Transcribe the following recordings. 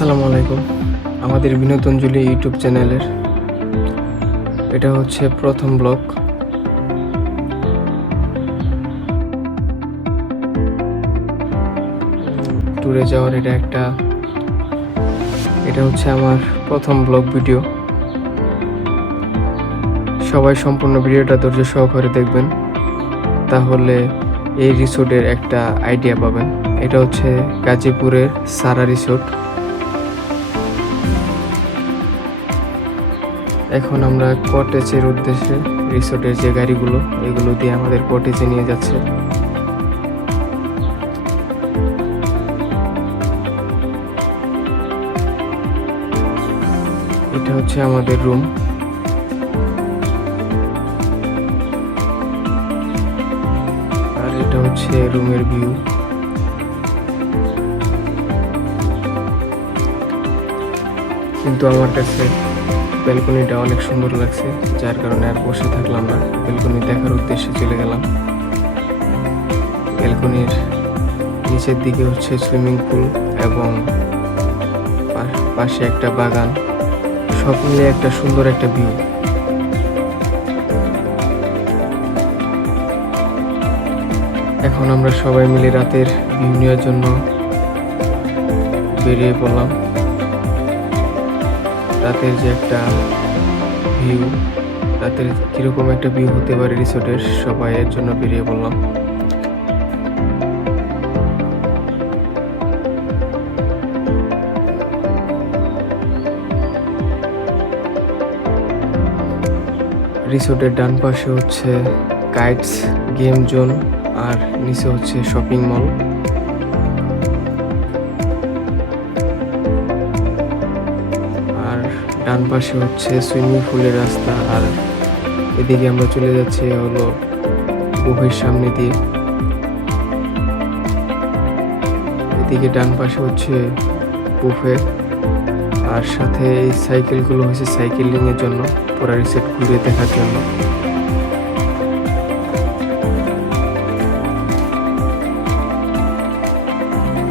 আসসালামু আলাইকুম। আমাদের বিনোদনজুলি ইউটিউব চ্যানেলের এটা হচ্ছে প্রথম ব্লগ। ট্যুরে যাওয়ার এটা একটা, এটা হচ্ছে আমার প্রথম ব্লগ ভিডিও। সবাই সম্পূর্ণ ভিডিওটা ধৈর্য সহকারে দেখবেন। তাহলে এই রিসোর্টের একটা আইডিয়া পাবেন। এটা হচ্ছে গাজীপুরের সারা রিসোর্ট। এখন আমরা কটেজের উদ্দেশ্যে রিসোর্টের যে গাড়িগুলো, এগুলো দিয়ে আমাদের কটেজে নিয়ে যাচ্ছে। এটা হচ্ছে আমাদের রুম আর এটা হচ্ছে রুমের ভিউ কিন্তু আমার কাছে ব্যালকনিটা অনেক সুন্দর লাগছে, যার কারণে আর বসে থাকলাম না। ব্যালকনি দেখার উদ্দেশ্যে চলে গেলাম। ব্যালকনির নিচের দিকে হচ্ছে সুইমিং পুল এবং পাশে একটা বাগান। সব মিলে একটা সুন্দর একটা ভিউ। এখন আমরা সবাই মিলে রাতের ভিউ নেওয়ার জন্য বেরিয়ে পড়লাম। রাতের যে একটা ভিউ রাতের কীরকম একটা ভিউ হতে পারে রিসোর্টের সবাই এর জন্য বেরিয়ে পড়লাম। রিসোর্টের ডান পাশে হচ্ছে কাইটস গেম জোন আর নিচে হচ্ছে শপিং মল ডান পাশে হচ্ছে সুইমিং পুলের রাস্তা আর এদিকে আমরা চলে যাচ্ছি হলো বুফের সামনে দিয়ে। এদিকে ডান পাশে হচ্ছে বুফে আর সাথে এই সাইকেলগুলো হচ্ছে সাইকেলিং এর জন্য পুরা রিসেট ঘুরে দেখার জন্য।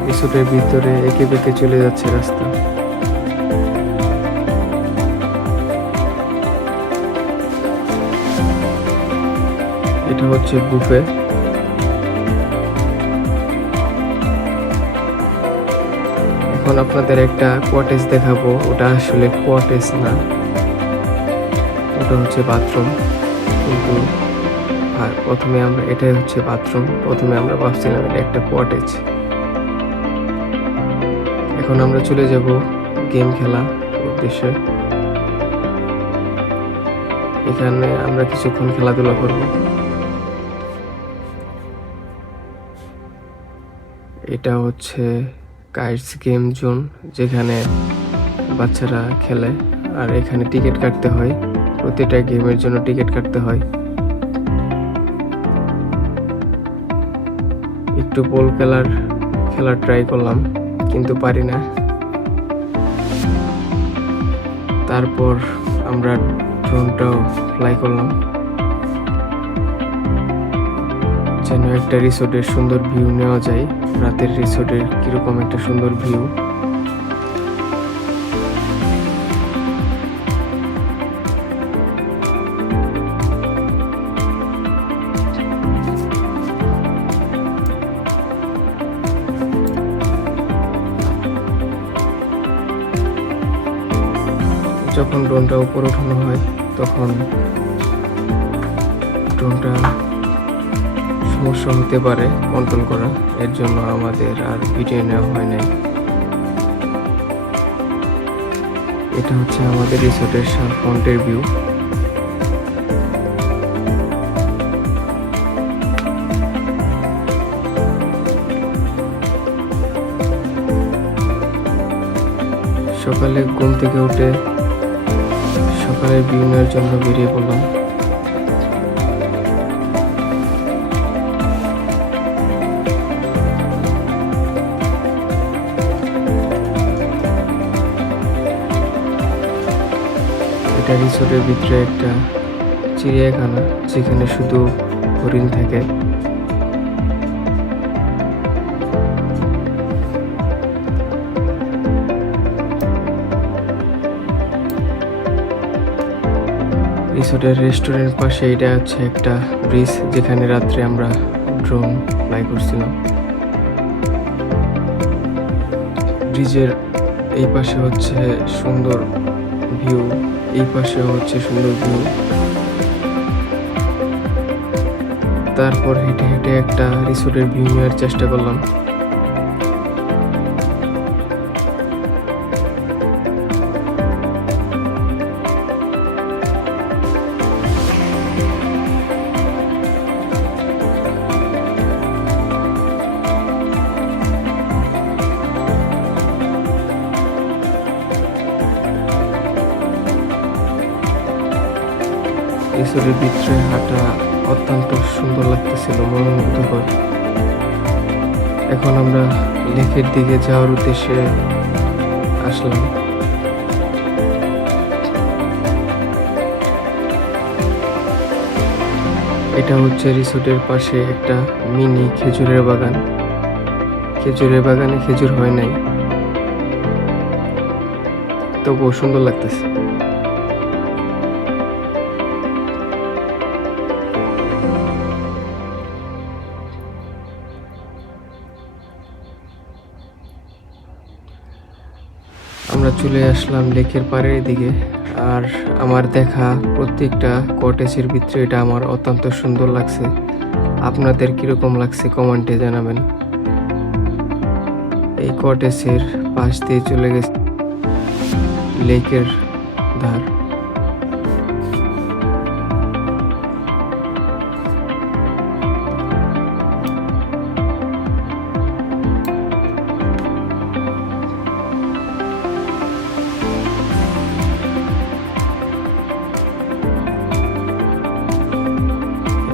রিসোর্টের ভিতরে একে বেঁকে চলে যাচ্ছে রাস্তা। এটা হচ্ছে বুফে। এখন আপনাদের একটা কোয়াটেজ দেখাবো। ওটা আসলে কোয়াটেজ না। ওটা হচ্ছে বাথরুম কিন্তু, আর প্রথমে আমরা, এটাই হচ্ছে বাথরুম প্রথমে আমরা ভাবছিলাম এটা একটা কোয়াটেজ এখন আমরা চলে যাব গেম খেলা উদ্দেশ্যে। এখানে আমরা কিছুক্ষণ খেলাধুলা করব। এটা হচ্ছে কাইটস গেম জোন, যেখানে বাচ্চারা খেলে। আর এখানে টিকিট কাটতে হয়। প্রতিটা গেমের জন্য টিকিট কাটতে হয়। একটু বল খেলার খেলার ট্রাই করলাম, কিন্তু পারি না। তারপর আমরা ড্রোনটাও ফ্লাই করলাম। যেন একটা রিসোর্টের সুন্দর ভিউ নেওয়া যায়। রাতের রিসোর্টের কীরকম একটা সুন্দর ভিউ। যখন ড্রোনটা উপরে ওঠানো হয়, তখন ড্রোনটা সমস্যা হতে পারে কন্ট্রোল করা। এর জন্য আমাদের আর ভিডিও নেওয়া হয় নাই। এটা হচ্ছে আমাদের রিসোর্টের ফ্রন্টের ভিউ। সকালে ঘুম থেকে উঠে সকালের ভিউ নেওয়ার জন্য বেরিয়ে পড়লাম। একটা রিসোর্টের ভিতরে একটা চিড়িয়াখানা যেখানে শুধু হরিণ থাকে। রিসোর্টের রেস্টুরেন্ট পাশে এটা হচ্ছে একটা ব্রিজ যেখানে রাত্রে আমরা ড্রোন ফ্লাই করছিলাম। ব্রিজের এই পাশে হচ্ছে সুন্দর ভিউ। এই পাশে হচ্ছে সুন্দর তারপর হেঁটে হেঁটে একটা রিসোর্টের ভিউ নেওয়ার চেষ্টা করলাম। রিসোর্টের ভিতরে হাঁটা অত্যন্ত সুন্দর লাগতেছিল মনোমুগ্ধকর এখন আমরা লেকের দিকে যাওয়ার উদ্দেশ্যে আসলাম। এটা হচ্ছে রিসোর্টের পাশে একটা মিনি খেজুরের বাগান। খেজুরের বাগানে খেজুর হয় নাই। তবুও সুন্দর লাগতেছে। আমরা চলে আসলাম লেকের পাড়ের দিকে, আর আমার দেখা প্রত্যেকটা কটেজের ভিতরে এটা আমার অত্যন্ত সুন্দর লাগছে। আপনাদের কীরকম লাগছে কমেন্টে জানাবেন। এই কটেজের পাশ দিয়ে চলে গেছে লেকের ধার।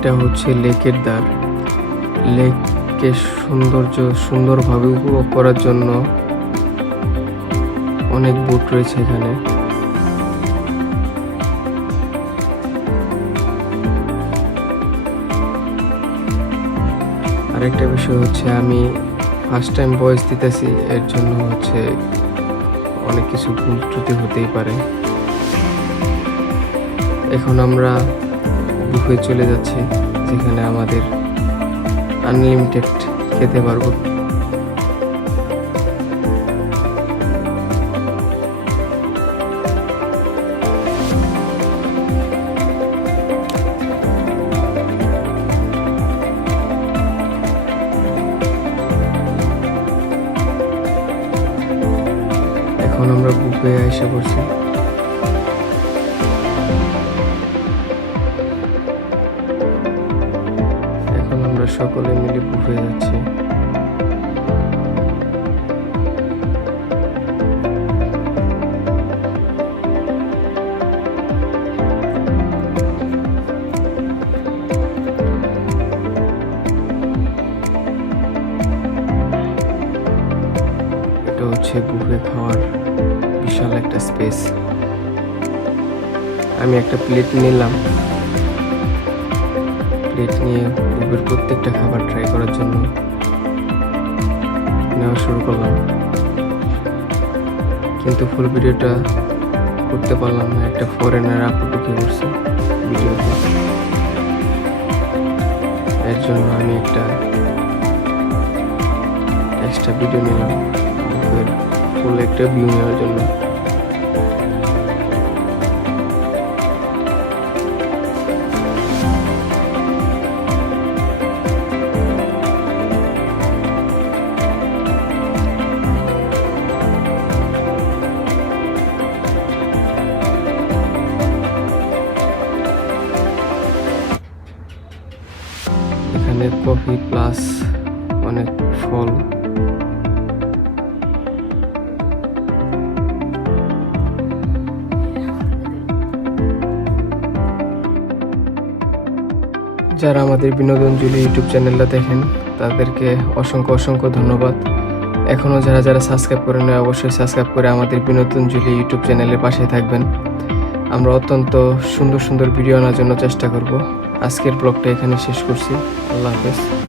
এটা হচ্ছে লেকের দ্বার। লেককে সৌন্দর্য সুন্দরভাবে উপভোগ করার জন্য অনেক বোট রয়েছে এখানে। আরেকটা বিষয় হচ্ছে আমি ফার্স্ট টাইম ভয়েস দিতেছি, এর জন্য হচ্ছে অনেক কিছু ভুল ত্রুটি হতেই পারে। এখন আমরা বুফে চলে যাচ্ছি যেখানে আমাদের আনলিমিটেড খেতে পারব। এখন আমরা বুফে এসে পড়ছি। সকলে মিলে বুফে যাচ্ছে। এটা হচ্ছে বুফে খাওয়ার বিশাল একটা স্পেস আমি একটা প্লেট নিলাম। প্লেট নিয়ে বুফের প্রত্যেকটা খাবার ট্রাই করার জন্য নেওয়া শুরু করলাম। কিন্তু ফুল ভিডিওটা করতে পারলাম না, একটা ফরেনার আপু ঢুকে পড়ছে ভিডিওতে। এর জন্য আমি একটা এক্সট্রা ভিডিও নিলাম ফুল একটা ভিউ নেওয়ার জন্য। এখানে কফি প্লাস অনেক ফল। যারা আমাদের বিনোদন জুলি ইউটিউব চ্যানেলটা দেখেন, তাদেরকে অসংখ্য অসংখ্য ধন্যবাদ। এখনও যারা যারা সাবস্ক্রাইব করে নেয় অবশ্যই সাবস্ক্রাইব করে আমাদের বিনোদন জুলি ইউটিউব চ্যানেলের পাশে থাকবেন। আমরা অত্যন্ত সুন্দর সুন্দর ভিডিও আনার জন্য চেষ্টা করব। আজকের ব্লগটা এখানে শেষ করছি। আল্লাহ হাফেজ।